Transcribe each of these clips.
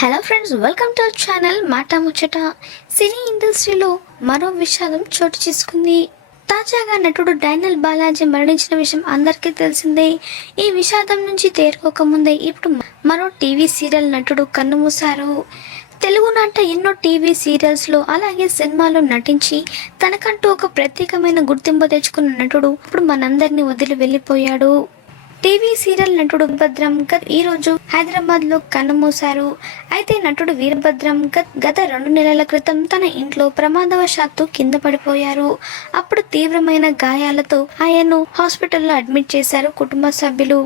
Hello friends welcome to our channel మాట ముచ్చట సినీ ఇండస్ట్రీలో మరో విషాదం చోటు చేసుకుంది. తాజాగా నటుడు డైనల్ బాలాజీ మరణించిన విషయం అందరికీ తెలిసిందే. ఈ విషాదం నుంచి తేరుకోకముందే ఇప్పుడు మరో టీవీ సీరియల్ నటుడు కన్నుమూశారు తెలుగునాట ఎన్నో టీవీ సీరియల్స్లో అలాగే సినిమాలో నటించి తనకంటూ ఒక ప్రత్యేకమైన గుర్తింపు తెచ్చుకున్న నటుడు ఇప్పుడు మనందరినీ వదిలి వెళ్ళిపోయాడు. టీవీ సీరియల్ నటుడు భద్రం గత్ ఈ రోజు హైదరాబాద్లో కన్నుమూశారు. అయితే నటుడు వీరభద్రం గత్ గత రెండు నెలల క్రితం తన ఇంట్లో ప్రమాదవశాత్తు కింద పడిపోయారు. అప్పుడు తీవ్రమైన గాయాలతో ఆయన్ను హాస్పిటల్లో అడ్మిట్ చేశారు కుటుంబ సభ్యులు.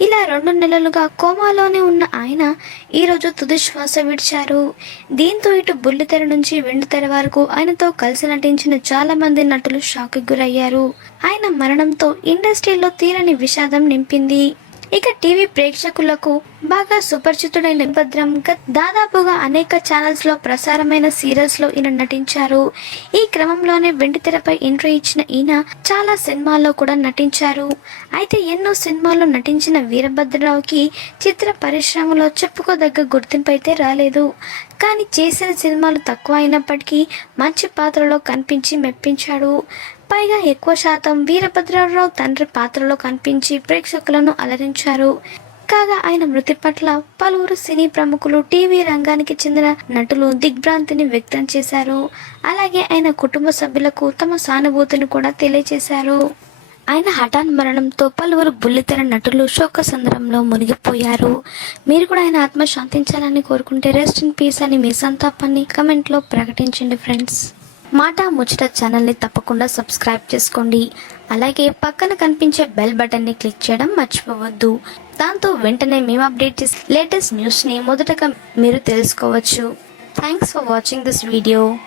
ఇలా రెండు నెలలుగా కోమాలోనే ఉన్న ఆయన ఈరోజు తుది శ్వాస విడిచారు. దీంతో ఇటు బుల్లితెర నుంచి వెండితెర వరకు ఆయనతో కలిసి నటించిన చాలా మంది నటులు షాక్ గురయ్యారు. ఆయన మరణంతో ఇండస్ట్రీలో తీరని విషాదం నింపింది. ఇక టీవీ ప్రేక్షకులకు బాగా సుపరిచితుడైన భద్రం దాదాపుగా అనేక ఛానల్స్లో ప్రసారమైన సీరియల్స్లో ఈయన నటించారు. ఈ క్రమంలోనే వెండితెరపై ఎంట్రీ ఇచ్చిన ఈయన చాలా సినిమాల్లో కూడా నటించారు. అయితే ఎన్నో సినిమాల్లో నటించిన వీరభద్రరావుకి చిత్ర పరిశ్రమలో చెప్పుకోదగ్గ గుర్తింపు అయితే రాలేదు. కానీ చేసిన సినిమాలు తక్కువ అయినప్పటికీ మంచి పాత్రలో కనిపించి మెప్పించాడు. పైగా ఎక్కువ శాతం వీరభద్రరావు తండ్రి పాత్రలో కనిపించి ప్రేక్షకులను అలరించారు. కాగా ఆయన మృతి పట్ల పలువురు సినీ ప్రముఖులు టీవీ రంగానికి చెందిన నటులు దిగ్భ్రాంతిని వ్యక్తం చేశారు. అలాగే ఆయన కుటుంబ సభ్యులకు తమ సానుభూతిని కూడా తెలియజేశారు. ఆయన హఠాన్ మరణంతో పలువురు బుల్లితెర నటులు శోక సందర్భంలో మునిగిపోయారు. మీరు కూడా ఆయన ఆత్మ శాంతించాలని కోరుకుంటే రెస్ట్ ఇన్ పీస్ అని మీ సంతాపాన్ని కమెంట్లో ప్రకటించండి ఫ్రెండ్స్ మాట ముచ్చట ఛానల్ని తప్పకుండా సబ్స్క్రైబ్ చేసుకోండి. అలాగే పక్కన కనిపించే బెల్ బటన్ని క్లిక్ చేయడం మర్చిపోవద్దు. దాంతో వెంటనే మేము అప్డేట్ చేసే లేటెస్ట్ న్యూస్ని మొదటగా మీరు తెలుసుకోవచ్చు. Thanks for watching this video